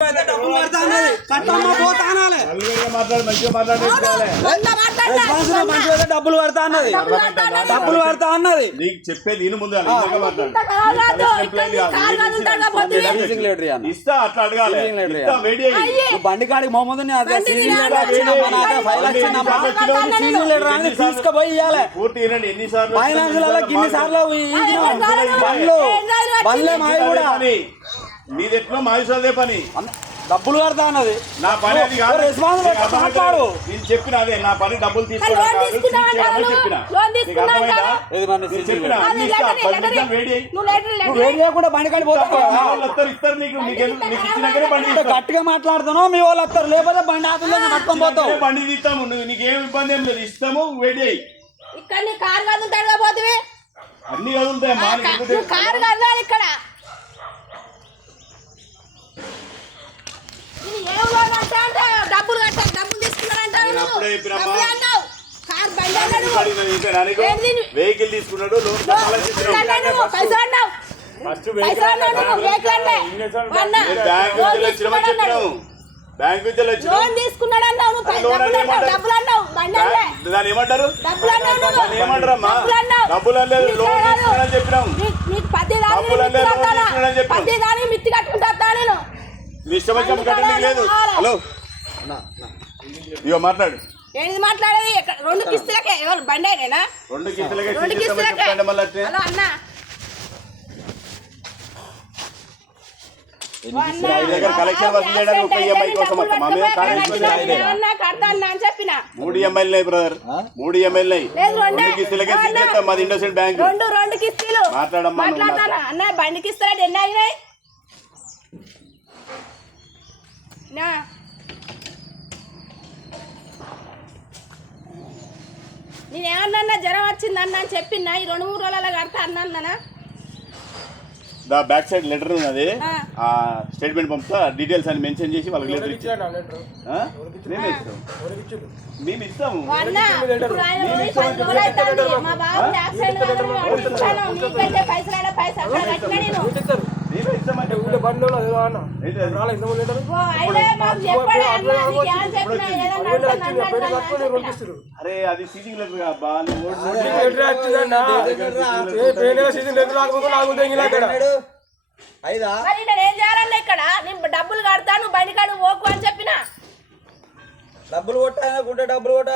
డబ్బులు పడతా అన్నది కట్టమ్మ పోతా అనాలి డబ్బులు పడతా అన్నది డబ్బులు పడతా అన్నది నీకు చెప్పేది ఇను ముందు ఇస్తా అట్లా అడగాలి బండి కాడికి మొహమ్మద్ తీసుకుపోయి ఇవ్వాలి పూర్తి ఎన్నిసార్లు ఫైనాన్షియల్ ఇన్ని సార్లు బండ్లు బండ్లే మావి కూడా మీది ఎట్లా మావిసాదే పని డబ్బులు కడతా అన్నది నా పని అది కాదు మాట్లాడు నేను చెప్పిన అదే నా పని డబ్బులు తీసుకోవడం కూడా బండి కాడి ఇస్తారు నీకు ఇచ్చినాకనే బండి గట్టిగా మాట్లాడుతున్నావు మీ వాళ్ళు వస్తారు లేకపోతే బండి ఆకుల్లో పట్టుకొని పోతావు బండి తీస్తాము నీకేం ఇబ్బంది ఏం లేదు ఇస్తాము వెయిట్ చేయి ఇక్కడ నీ కారు కదులుతాడు పోతే అన్ని కదులుతాయి కారు కదలాలి ఇక్కడ డబ్బులు కట్టాలి డబ్బులు తీసుకున్నాడు వెహికల్ తీసుకున్నాడు బ్యాంక్ లోన్ తీసుకున్నాడు అన్నావు డబ్బులు అన్నావు దాన్ని ఏమంటారు ఏమంటారమ్మా డబ్బులు అనలేదు లోన్ తీసుకున్నాడని చెప్పినాము ప్రతి దానికి మిత్తి కట్టుకుంటా నేను ఇష్టం కట్టడానికి లేదు హలో ఇగో మాట్లాడు ఏంటి మాట్లాడేది రెండు కిస్తులకే ఎవరు బండి అయినా రెండు కిస్తులకే హలో అన్న కలెక్షన్ వసూలు చేయడానికి ఒక ఈఎంఐ కోసం చెప్పిన 3 EMIలు బ్రదర్ 3 EMIలు రెండు కిస్తులకే సిగ్గేస్తాం మాది ఇండోసెంట్ బ్యాంక్ రెండు కిస్తులు మాట్లాడమ్మా అన్న బండికి ఇస్తాడు ఎన్ని అయినాయి నేనేమన్నా జ్వరం వచ్చింది అన్న అని చెప్పినా ఈ 2-3 రోజులలో కడతా అన్నా దా బ్యాక్ సైడ్ లెటర్ ఉన్నది ఆ స్టేట్మెంట్ పంపుతా డీటెయిల్స్ అని మెన్షన్ చేసి వాళ్ళకి లెటర్ మేము ఇస్తాము అరే అది సీజింగ్ లెటర్ ఏం చేయాలన్నా ఇక్కడ నేను డబ్బులు కడతాను బండి కాడు ఓకు అని చెప్పిన డబ్బులు కొట్టాకుంటే డబ్బులు కొట్ట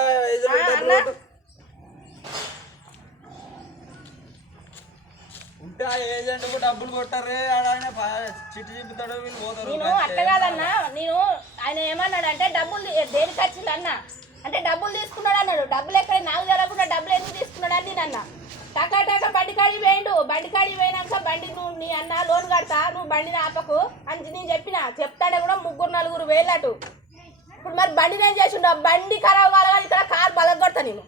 ఉంటే ఏజెంట్ డబ్బులు కొట్టారే చిట్టు చింపుతాడు వీళ్ళు పోతారు. నేను అట్లా కాదన్నా నేను ఆయన ఏమన్నాడంటే డబ్బులు దేనికి వచ్చింది అన్న అంటే డబ్బులు తీసుకున్నాడు అన్నాడు డబ్బులు ఎక్కడ నాకు తెలకుండా డబ్బులు ఎందుకు తీసుకున్నాడు అని నేను అన్నా టకా బండికాడి వేయండు బండికాడి పోయినాక బండి నువ్వు నీ అన్న లోన్ కడతా నువ్వు బండిని ఆపకు అని నేను చెప్పిన చెప్తాడే కూడా 3-4 వేలు అటు ఇప్పుడు మరి బండిని ఏం చేసిండు బండి ఖరాబ్ కావాలి ఇక్కడ కారు బలగొడతా నేను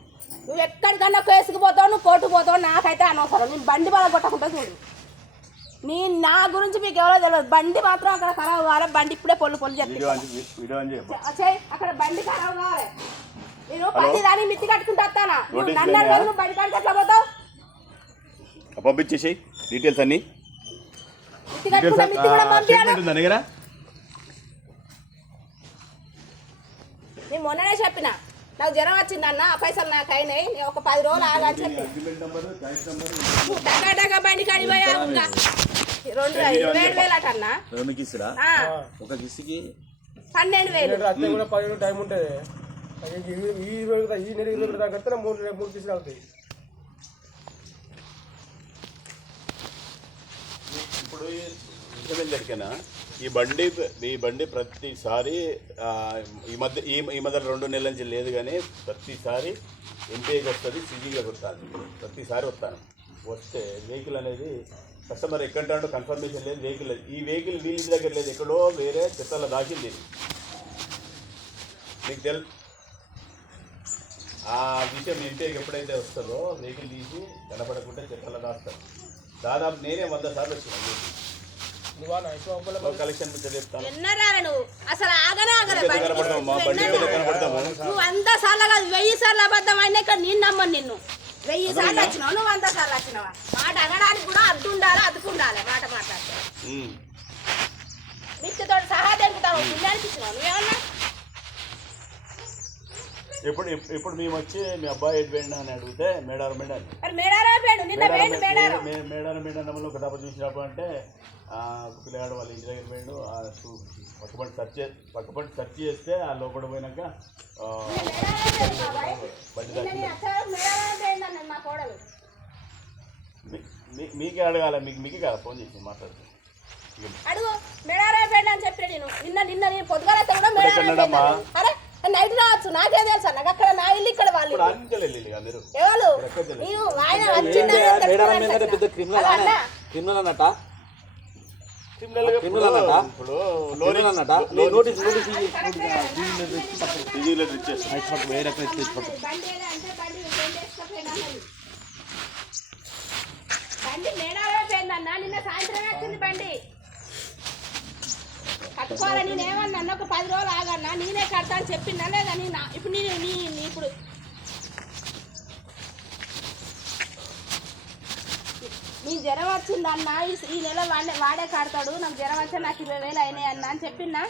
నువ్వు ఎక్కడికన్నా కేసుకు పోతావు నువ్వు కోర్టుకు పోతావు నాకైతే అనవసరం నేను బండి బలగొట్టకుండా చూడు నా గురించి మీకు ఎవరో తెలియదు బండి మాత్రం అక్కడ ఖరాబ్ కావాలి బండి ఇప్పుడే పొల్లు చెప్పి అక్కడ బండి ఖరాబ్ కావాలి నేను ప్రతి దాన్ని మిత్తి కట్టుకుంటా వస్తానా నువ్వు బండి కాడికి ఎట్లా పోతావు పంపించేసి డీటెయిల్స్ అన్ని నేను మొన్ననే చెప్పిన నాకు జ్వరం వచ్చిందన్న ఆ పైసలు నాకు అయినాయి ఒక 10 రోజులు ఆగని చెప్పి టకా బండి కాడి పోయా 27,000 అట అన్న 12,000 టైం ఉంటుంది ఈ నెల 20 దాకా 3 కిస్తులు అవుతాయి. ఇప్పుడు జరిగినా ఈ బండి ప్రతిసారి ఈ మధ్య 2 నెలల నుంచి లేదు కానీ ప్రతిసారి ఎంపీకి వస్తుంది సీజీలోకి వస్తుంది ప్రతిసారి వస్తాను వస్తే వెహికల్ అనేది కస్టమర్ ఎక్కడంటూ కన్ఫర్మేషన్ లేదు వెహికల్ ఈ వెహికల్ వీళ్ళ దగ్గర లేదు ఎక్కడో వేరే చెత్తలో దాచింది మీకు ఆ విషయం ఎంపీకి ఎప్పుడైతే వస్తుందో వెహికల్ తీసి కనపడకుండా చెత్తలో దాస్తారు దాదాపు నేనే 100 సార్లు వచ్చినాను కలెక్షన్ చెప్తాను నువ్వు 100 సార్లు కాదు 1000 సార్లు అబద్ధం అయినా ఇక్కడ నేను నమ్మను నిన్ను 1000 సార్లు వచ్చినావు నువ్వు 100 సార్లు వచ్చినావా మాట అనడానికి కూడా అద్దు ఉండాలి అద్దుకుండాలి మాట మాట్లాడితే బిచ్చుతో సహా దెంగుతావు పుణ్యానికి ఇచ్చినావు నువ్వేమన్నా ఇప్పుడు మేము వచ్చి మీ అబ్బాయి ఎటు పోయిండు అని అడిగితే మేడారం మేడారం మరి మేడారా పోయాడు నిన్న పోయిండు మేడారం మేడారం మేడారంలో ఒక దెబ్బ చూసినప్పుడు అంటే ఒక పిల్లగాడు వాళ్ళ ఇంటి దగ్గర పోయిండు పక్కపంటి సెర్చ్ చేస్తే ఆ లోపల పోయినాక బండి మేడారా మా కోడలు మీకే అడగాల మీకే కదా ఫోన్ చేసి మాట్లాడుతుంది అడుగు మేడారా పోయిండు అని చెప్పి నిన్న నేను పొద్దుగాల కూడా మేడారా అరే నైట్ రావచ్చు నాకే తెలుసా నాకు అక్కడ నా ఇల్లు ఇక్కడ వాళ్ళు ఎవరు నేను ఆయన క్రిమినల్ అన్నట్ట వేరే బండి మేడారా పోయిందన్న నిన్న సాయంత్రం వచ్చింది బండి కట్టుకోవాలి నేనేమన్నా అన్న ఒక 10 రోజులు ఆగన్నా నేనే కడతా అని చెప్పిందా లేదా ఇప్పుడు ఇప్పుడు నీ జ్వరం వచ్చిందన్న ఈ నెల వాడే కడతాడు నాకు జ్వరం వచ్చా నాకు 20,000 అయినాయి అన్న అని చెప్పిందా